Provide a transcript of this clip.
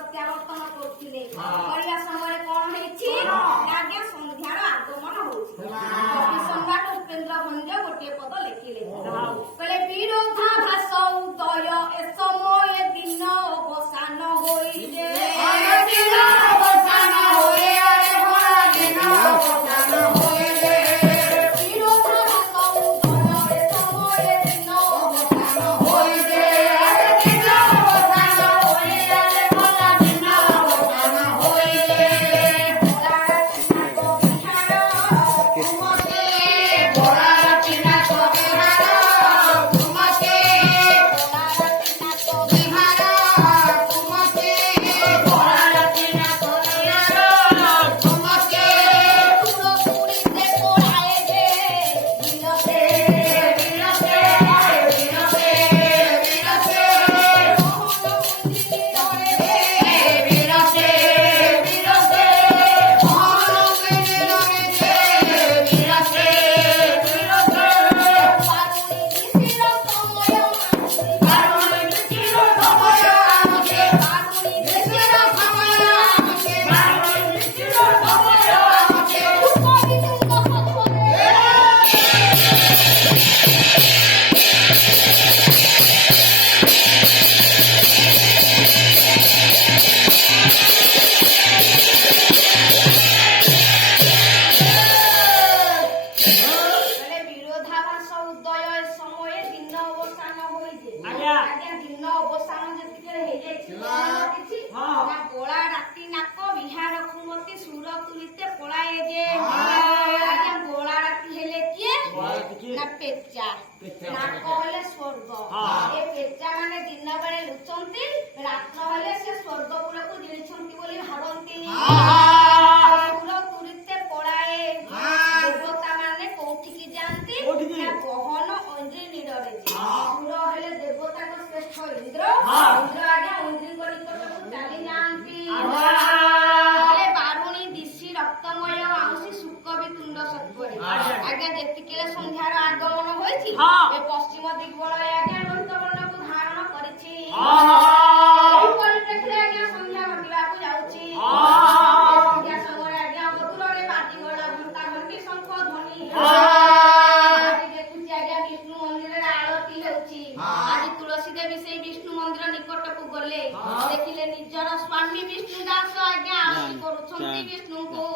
ପ୍ରତ୍ୟାବର୍ତ୍ତନ କରୁଥିଲେ। କରିବା ସମୟରେ କଣ ହେଇଛି ଆଜ୍ଞା ସନ୍ଧ୍ୟାର ଆଗମନ ହଉଛି। କବି ସମ୍ରାଟ ଉପେନ୍ଦ୍ର ଭଞ୍ଜ ଗୋଟିଏ ପଦ ଲେଖିଲେ କହିଲେ ବିରୋଧାଭାସ ଉଦୟ ଏ ସମୟ ଦିନ ଅବସାନ ହୋଇଲେ ସନ୍ଧ୍ୟାର ଆଗମନ ହୋଇଛି। ପଶ୍ଚିମ ଦିଗ୍ବଳ ଆଜ୍ଞା ରୋହିତ ବର୍ଣ୍ଣକୁ ଧାରଣ କରିଛି। ପରିପ୍ରେକ୍ଷୀରେ ଆଜ୍ଞା ସନ୍ଧ୍ୟା ଘଟିବାକୁ ଯାଉଛି। ସନ୍ଧ୍ୟା ସମୟରେ ଆଜ୍ଞା ଦୂରରେ ବାଜିଗଲା ଘଣ୍ଟା ଘଣ୍ଟି ଶଙ୍ଖ ଧ୍ୱନି। ଆଜି ଦେଖୁଛି ଆଜ୍ଞା ବିଷ୍ଣୁ ମନ୍ଦିରରେ ଆଳତି ହେଉଛି। ଆଜି ତୁଳସୀ ଦେବୀ ସେଇ ବିଷ୍ଣୁ ମନ୍ଦିର ନିକଟକୁ ଗଲେ ଦେଖିଲେ ନିଜର ସ୍ୱାମୀ ବିଷ୍ଣୁ ଦାସ ଆଜ୍ଞା ଆଳତି କରୁଛନ୍ତି ବିଷ୍ଣୁଙ୍କୁ।